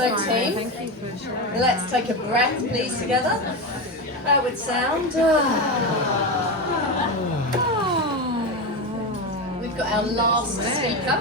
So team, let's take a breath please together. That would sound. We've got our last speaker.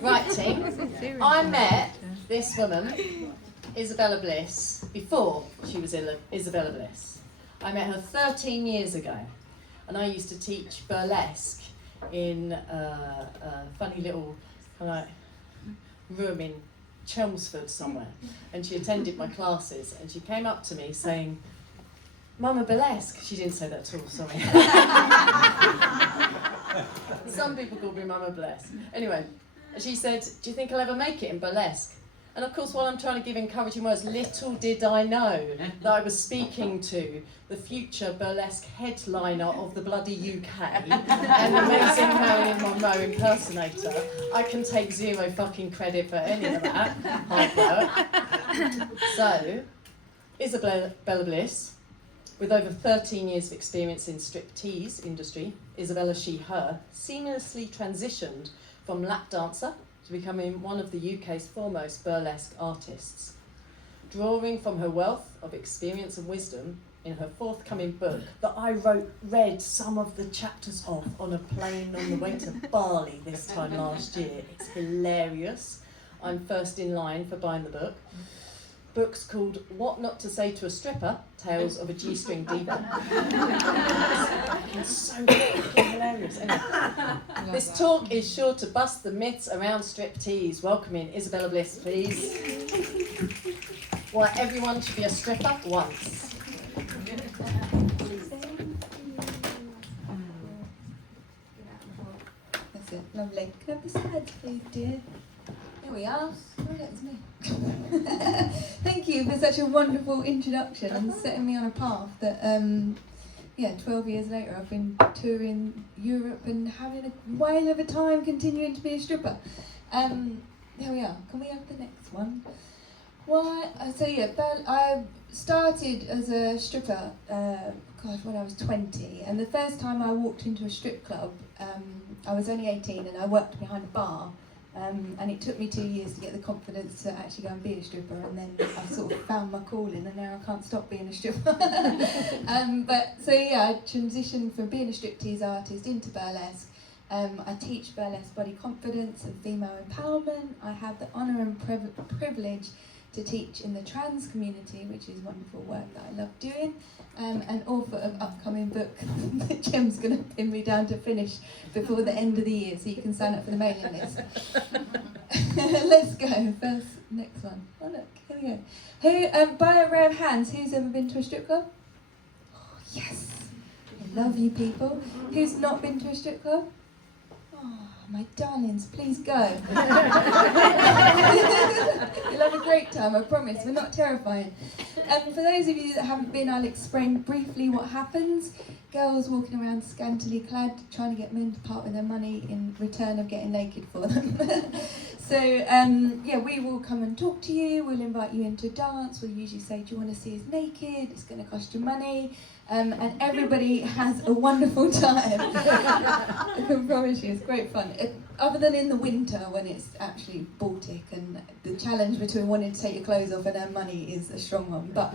Right team, I met this woman, Isabella Bliss, before she was Isabella Bliss. I met her 13 years ago, and I used to teach burlesque in a funny little room in Chelmsford somewhere, and she attended my classes, and she came up to me saying, "Mama burlesque." She didn't say that at all, sorry. Some people call me Mama Bless. Anyway, she said, "Do you think I'll ever make it in burlesque?" And of course, while I'm trying to give encouraging words, little did I know that I was speaking to the future burlesque headliner of the bloody UK, an amazing Marilyn Monroe impersonator. I can take zero fucking credit for any of that hard work. So, Isabella Bliss, with over 13 years of experience in striptease industry, Isabella, she, her, seamlessly transitioned from lap dancer to becoming one of the UK's foremost burlesque artists. Drawing from her wealth of experience and wisdom in her forthcoming book that I read some of the chapters of on a plane on the way to Bali this time last year. It's hilarious. I'm first in line for buying the book. Book's called What Not to Say to a Stripper, Tales of a G-String Diva. It's so fucking hilarious. Anyway, this talk is sure to bust the myths around striptease. Welcoming Isabella Bliss, please. Why everyone should be a stripper once. That's it, lovely. Can I have the slides, please, dear? Here we are. Oh, that's me. Thank you for such a wonderful introduction and setting me on a path that, 12 years later I've been touring Europe and having a whale of a time continuing to be a stripper. Here we are. Can we have the next one? I started as a stripper, when I was 20, and the first time I walked into a strip club, I was only 18 and I worked behind a bar. And it took me 2 years to get the confidence to actually go and be a stripper, and then I sort of found my calling, and now I can't stop being a stripper. I transitioned from being a striptease artist into burlesque. I teach burlesque body confidence and female empowerment. I have the honour and privilege to teach in the trans community, which is wonderful work that I love doing. And author of upcoming book that Jim's going to pin me down to finish before the end of the year, so you can sign up for the mailing list. Let's go. Next one. Oh look, here we go. Who, by a row of hands, who's ever been to a strip club? Oh, yes. I love you people. Who's not been to a strip club? Oh, my darlings, please go. You'll have a great time, I promise. We're not terrifying. For those of you that haven't been, I'll explain briefly what happens. Girls walking around scantily clad, trying to get men to part with their money in return of getting naked for them. We will come and talk to you. We'll invite you into a dance. We'll usually say, "Do you want to see us naked? It's going to cost you money." And everybody has a wonderful time. I can promise you, it's great fun. Other than in the winter when it's actually Baltic and the challenge between wanting to take your clothes off and earn money is a strong one. But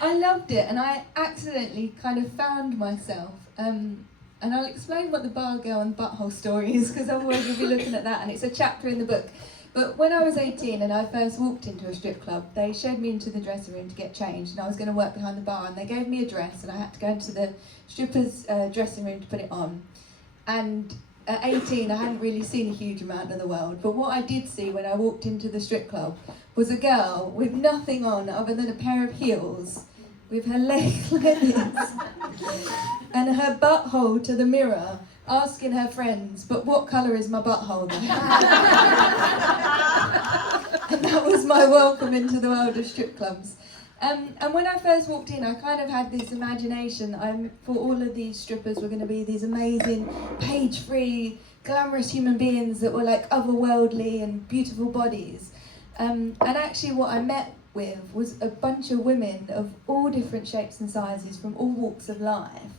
I loved it, and I accidentally kind of found myself. And I'll explain what the bar girl and butthole story is, because otherwise you'll be looking at that, and it's a chapter in the book. But when I was 18 and I first walked into a strip club, they showed me into the dressing room to get changed, and I was going to work behind the bar, and they gave me a dress, and I had to go into the stripper's dressing room to put it on. And at 18, I hadn't really seen a huge amount of the world, but what I did see when I walked into the strip club was a girl with nothing on other than a pair of heels, with her legs like this, and her butthole to the mirror, asking her friends, "But what colour is my butthole then?" And that was my welcome into the world of strip clubs. And when I first walked in, I kind of had this imagination. I thought all of these strippers were going to be these amazing, page-free, glamorous human beings that were like otherworldly and beautiful bodies. And actually what I met with was a bunch of women of all different shapes and sizes from all walks of life.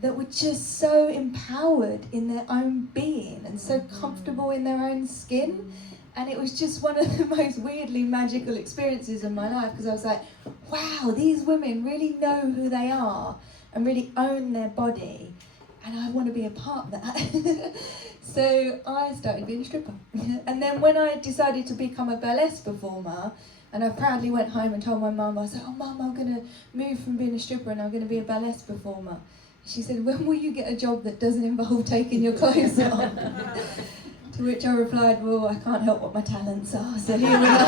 that were just so empowered in their own being and so comfortable in their own skin. And it was just one of the most weirdly magical experiences of my life, because I was like, wow, these women really know who they are and really own their body, and I want to be a part of that. So I started being a stripper. And then when I decided to become a burlesque performer, and I proudly went home and told my mum, I said, oh mum, I'm going to move from being a stripper and I'm going to be a burlesque performer. She said, when will you get a job that doesn't involve taking your clothes off? To which I replied, well, I can't help what my talents are, so here we are.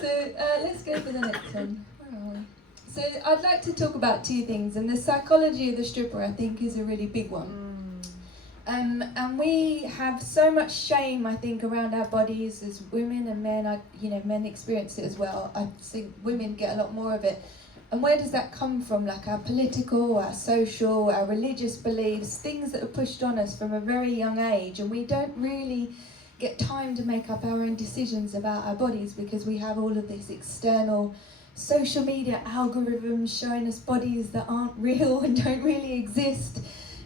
So let's go for the next one. Where are we? So I'd like to talk about two things, and the psychology of the stripper, I think, is a really big one. And we have so much shame, I think, around our bodies as women and men. Men experience it as well. I think women get a lot more of it. And where does that come from? Like our political, our social, our religious beliefs, things that are pushed on us from a very young age, and we don't really get time to make up our own decisions about our bodies because we have all of this external social media algorithms showing us bodies that aren't real and don't really exist.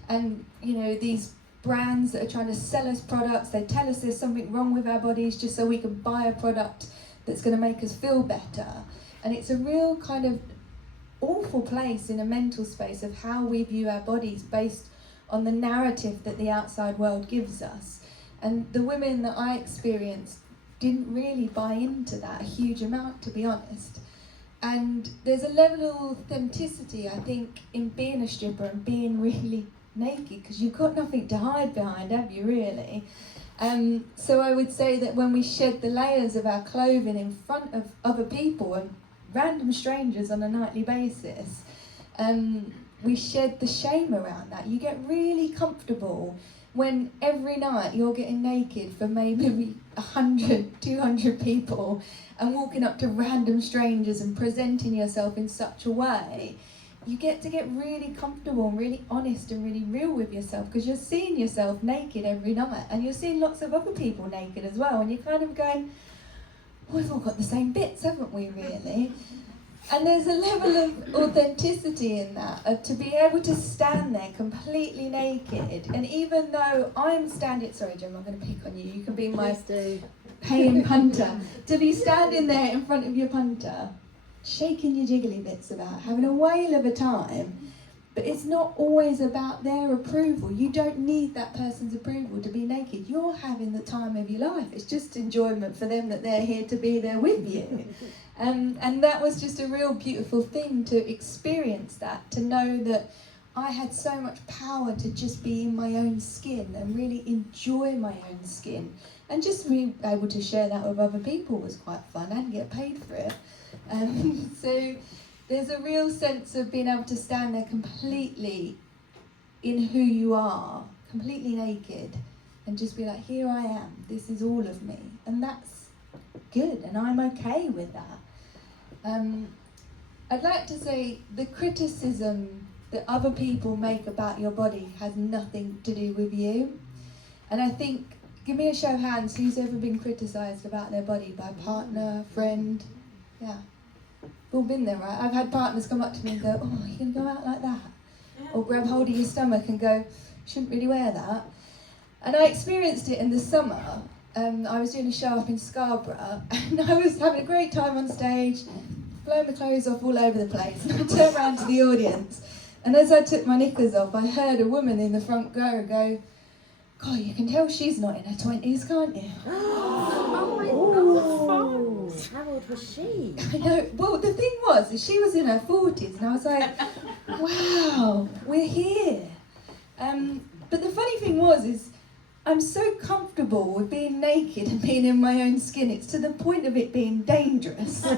And, these brands that are trying to sell us products, they tell us there's something wrong with our bodies just so we can buy a product that's going to make us feel better. And it's a real kind of awful place in a mental space of how we view our bodies based on the narrative that the outside world gives us. And the women that I experienced didn't really buy into that a huge amount, to be honest. And there's a level of authenticity, I think, in being a stripper and being really naked, because you've got nothing to hide behind, have you, really? So I would say that when we shed the layers of our clothing in front of other people and random strangers on a nightly basis, we shed the shame around that. You get really comfortable when every night you're getting naked for maybe 100, 200 people and walking up to random strangers and presenting yourself in such a way. You get to get really comfortable and really honest and really real with yourself, because you're seeing yourself naked every night and you're seeing lots of other people naked as well, and you're kind of going, we've all got the same bits, haven't we, really? And there's a level of authenticity in that, to be able to stand there completely naked. And even though I'm standing, sorry Jim, I'm going to pick on you, you can be my paying punter. To be standing there in front of your punter, shaking your jiggly bits about, having a whale of a time, but it's not always about their approval. You don't need that person's approval to be naked. You're having the time of your life. It's just enjoyment for them that they're here to be there with you. And that was just a real beautiful thing to experience that, to know that I had so much power to just be in my own skin and really enjoy my own skin. And just being able to share that with other people was quite fun and get paid for it. So there's a real sense of being able to stand there completely in who you are, completely naked, and just be like, here I am, this is all of me. And that's good, and I'm okay with that. I'd like to say the criticism that other people make about your body has nothing to do with you. And I think, give me a show of hands, who's ever been criticised about their body by a partner, friend? Yeah. We've all been there, right? I've had partners come up to me and go, oh, you can go out like that? Or grab hold of your stomach and go, shouldn't really wear that. And I experienced it in the summer. I was doing a show up in Scarborough and I was having a great time on stage, blowing my clothes off all over the place. And I turned around to the audience, and as I took my knickers off, I heard a woman in the front row go, God, you can tell she's not in her 20s, can't you? Oh my God. How old was she? I know. Well, the thing was, is she was in her 40s, and I was like, wow, we're here. But the funny thing is I'm so comfortable with being naked and being in my own skin, it's to the point of it being dangerous. So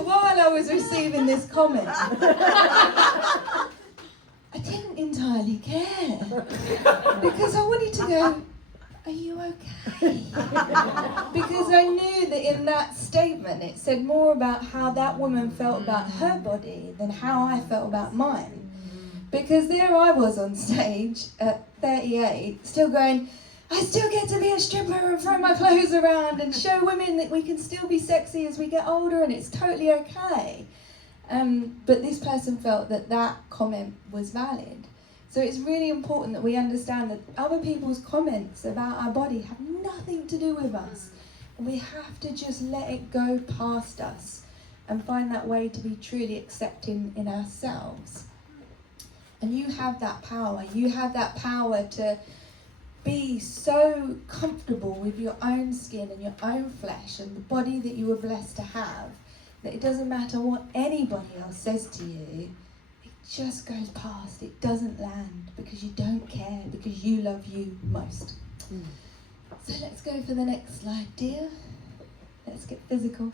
while I was receiving this comment, I didn't entirely care, because I wanted to go, are you okay? Because I knew that in that statement it said more about how that woman felt about her body than how I felt about mine. Because there I was on stage at 38, still going, I still get to be a stripper and throw my clothes around and show women that we can still be sexy as we get older and it's totally okay. But this person felt that that comment was valid. So it's really important that we understand that other people's comments about our body have nothing to do with us. And we have to just let it go past us and find that way to be truly accepting in ourselves. And you have that power. You have that power to be so comfortable with your own skin and your own flesh and the body that you were blessed to have, that it doesn't matter what anybody else says to you, it just goes past. It doesn't land because you don't care, because you love you most. So let's go for the next slide, dear. Let's get physical.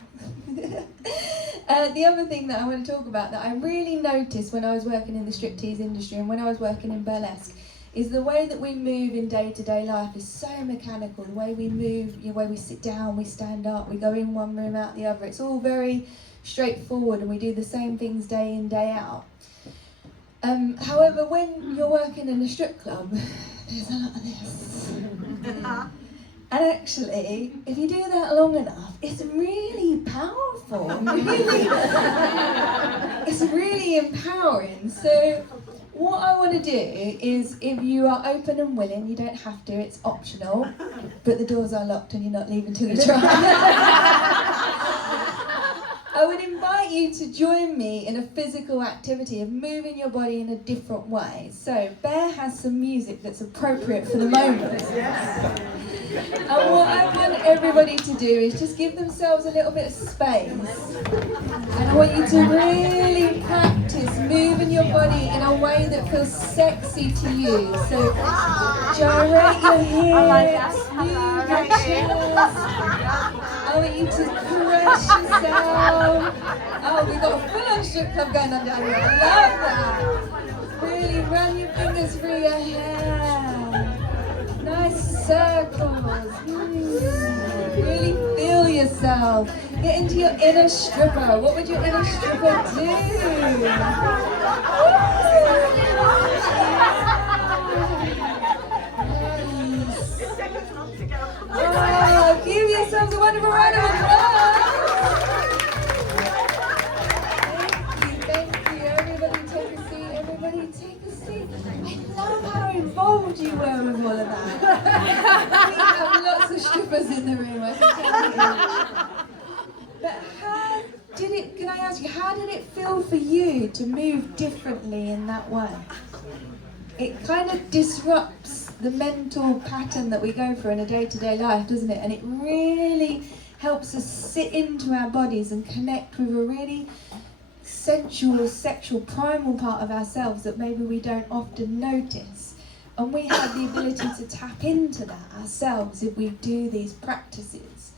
The other thing that I want to talk about that I really noticed when I was working in the striptease industry and when I was working in burlesque is the way that we move in day-to-day life is so mechanical. The way we move, the way we sit down, we stand up, we go in one room, out the other. It's all very straightforward and we do the same things day in, day out. However, when you're working in a strip club, there's a lot of this. And actually, if you do that long enough, it's really powerful. It's really empowering. So what I want to do is, if you are open and willing, you don't have to, it's optional, but the doors are locked and you're not leaving till you try. I would invite you to join me in a physical activity of moving your body in a different way. So Bear has some music that's appropriate for the moment. And what I want everybody to do is just give themselves a little bit of space. And I want you to really practice moving your body in a way that feels sexy to you. So gyrate your hips, move your chest. I want you to caress yourself. Oh, we've got a full-on strip club going on down here. I love that. Really run your fingers through your hair. Nice circles. Really feel yourself. Get into your inner stripper. What would your inner stripper do? Oh, give yourselves a wonderful round of applause. Thank you. Everybody take a seat. Everybody take a seat. I love how involved you were with all of that. We have lots of strippers in the room, I can tell you. But can I ask you, how did it feel for you to move differently in that way? It kind of disrupts the mental pattern that we go through in a day-to-day life, doesn't it? And it really helps us sit into our bodies and connect with a really sensual, sexual, primal part of ourselves that maybe we don't often notice. And we have the ability to tap into that ourselves if we do these practices.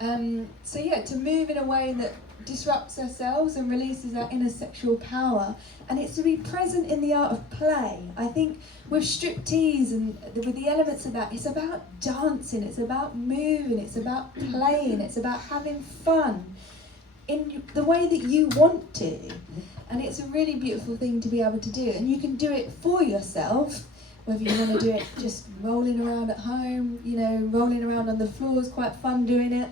So yeah, to move in a way that disrupts ourselves and releases our inner sexual power, and it's to be present in the art of play. I think with striptease and with the elements of that, it's about dancing, it's about moving, it's about playing, it's about having fun in the way that you want to. And it's a really beautiful thing to be able to do, and you can do it for yourself, whether you want to do it just rolling around at home, rolling around on the floor is quite fun doing it.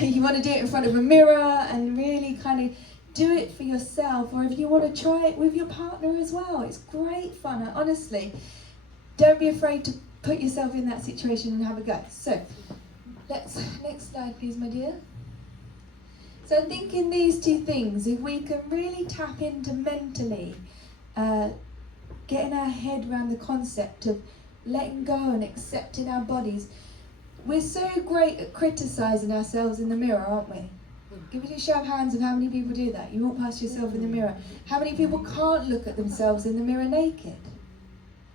You want to do it in front of a mirror and really kind of do it for yourself, or if you want to try it with your partner as well, it's great fun. Honestly, don't be afraid to put yourself in that situation and have a go. So, next slide please, my dear. So I think in these two things, if we can really tap into mentally, getting our head around the concept of letting go and accepting our bodies. We're so great at criticising ourselves in the mirror, aren't we? Give us a show of hands of how many people do that. You walk past yourself in the mirror. How many people can't look at themselves in the mirror naked?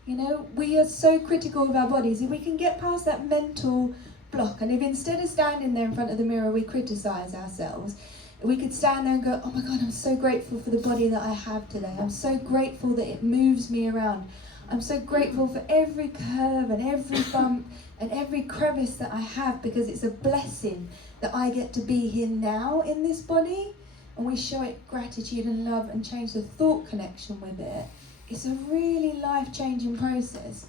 We are so critical of our bodies. If we can get past that mental block, and if instead of standing there in front of the mirror we criticise ourselves, we could stand there and go, oh my God, I'm so grateful for the body that I have today. I'm so grateful that it moves me around. I'm so grateful for every curve and every bump and every crevice that I have, because it's a blessing that I get to be here now in this body. And we show it gratitude and love and change the thought connection with it. It's a really life-changing process.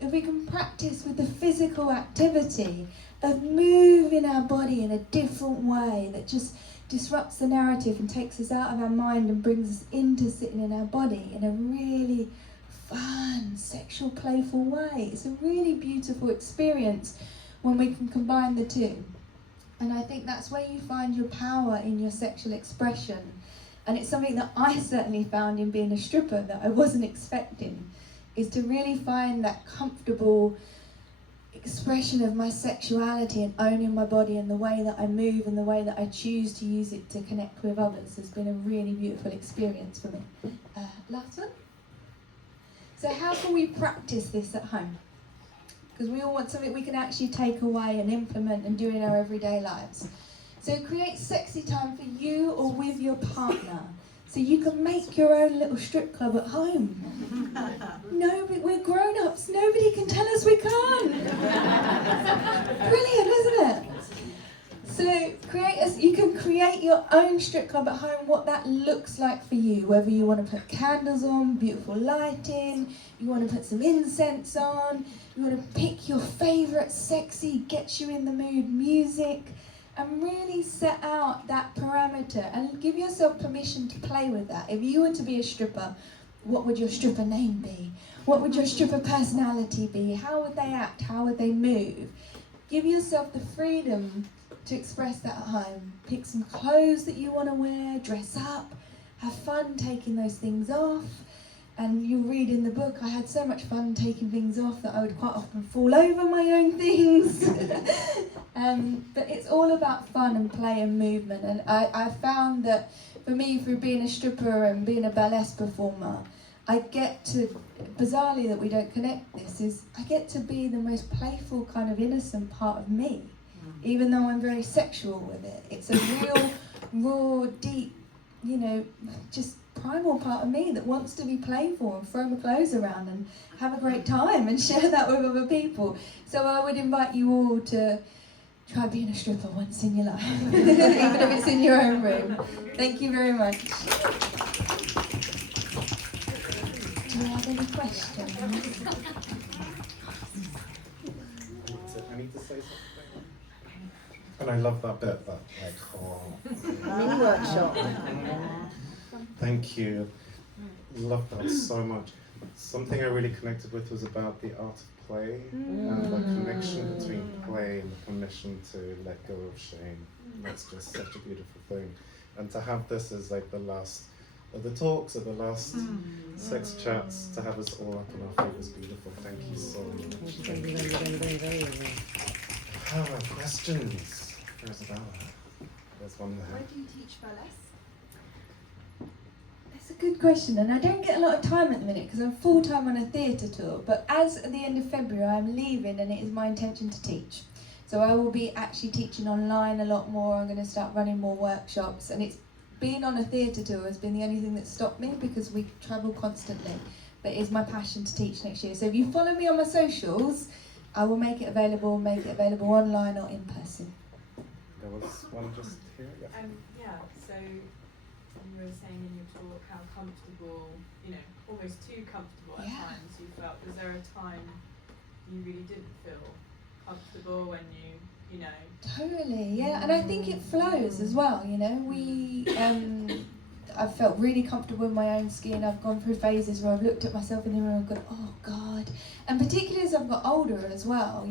If we can practice with the physical activity of moving our body in a different way that just disrupts the narrative and takes us out of our mind and brings us into sitting in our body in a really fun, sexual, playful way. It's a really beautiful experience when we can combine the two. And I think that's where you find your power in your sexual expression. And it's something that I certainly found in being a stripper that I wasn't expecting, is to really find that comfortable expression of my sexuality and owning my body and the way that I move and the way that I choose to use it to connect with others has been a really beautiful experience for me. Last one. So how can we practice this at home? Because we all want something we can actually take away and implement and do in our everyday lives. So create sexy time for you or with your partner. So you can make your own little strip club at home. We're grown-ups, nobody can tell us we can't. Brilliant, isn't it? So you can create your own strip club at home, what that looks like for you, whether you want to put candles on, beautiful lighting, you want to put some incense on, you want to pick your favourite sexy, gets you in the mood music, and really set out that parameter and give yourself permission to play with that. If you were to be a stripper, what would your stripper name be? What would your stripper personality be? How would they act? How would they move? Give yourself the freedom to express that at home. Pick some clothes that you want to wear, dress up, have fun taking those things off. And you'll read in the book, I had so much fun taking things off that I would quite often fall over my own things. But it's all about fun and play and movement. And I found that for me, through being a stripper and being a burlesque performer, I get to, bizarrely that we don't connect this, is I get to be the most playful kind of innocent part of me, even though I'm very sexual with it. It's a real, raw, deep, just primal part of me that wants to be playful and throw my clothes around and have a great time and share that with other people. So I would invite you all to try being a stripper once in your life, even if it's in your own room. Thank you very much. Do you have any questions? I need to say something. And I love that bit, Mini workshop. Thank you. Love that so much. Something I really connected with was about the art of play and the connection between play and the permission to let go of shame. That's just such a beautiful thing. And to have this as like the last of the talks or the last sex chats, to have us all up on our feet was beautiful. Thank you so much. Questions for Isabella? There's one there. Where do you teach burlesque? It's a good question, and I don't get a lot of time at the minute because I'm full-time on a theatre tour, but as at the end of February I'm leaving and it is my intention to teach. So I will be actually teaching online a lot more. I'm going to start running more workshops, and it's being on a theatre tour has been the only thing that stopped me because we travel constantly, but it's my passion to teach next year. So if you follow me on my socials, I will make it available online or in person. There was one just here. So you were saying in your talk how comfortable, almost too comfortable at times you felt. Was there a time you really didn't feel comfortable when you Totally, yeah, and I think it flows as well, I've felt really comfortable in my own skin. I've gone through phases where I've looked at myself in the mirror and gone, oh God. And particularly as I've got older as well,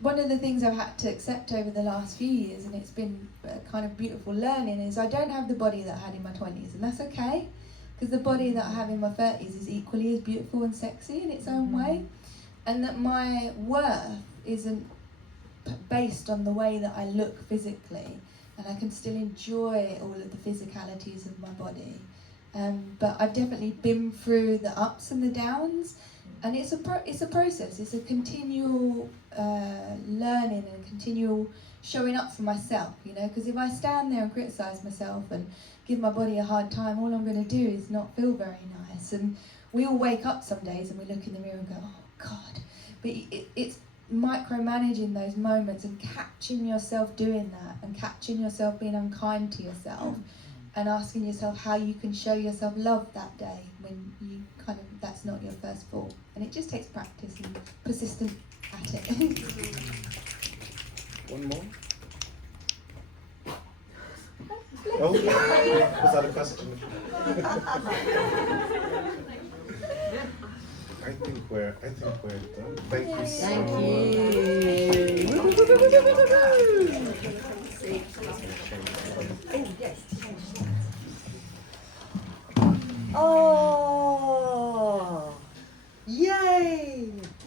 one of the things I've had to accept over the last few years, and it's been a kind of beautiful learning, is I don't have the body that I had in my 20s, and that's okay, because the body that I have in my 30s is equally as beautiful and sexy in its own way, and that my worth isn't based on the way that I look physically, and I can still enjoy all of the physicalities of my body. But I've definitely been through the ups and the downs, and it's a process. It's a continual learning and a continual showing up for myself, because if I stand there and criticise myself and give my body a hard time, all I'm going to do is not feel very nice. And we all wake up some days and we look in the mirror and go, oh God. But it's micromanaging those moments and catching yourself doing that, and catching yourself being unkind to yourself, and asking yourself how you can show yourself love that day when you that's not your first thought. And it just takes practice and persistent at it. One more. Oh, was that a question? I think we're done. Thank you so Thank much. you. Oh.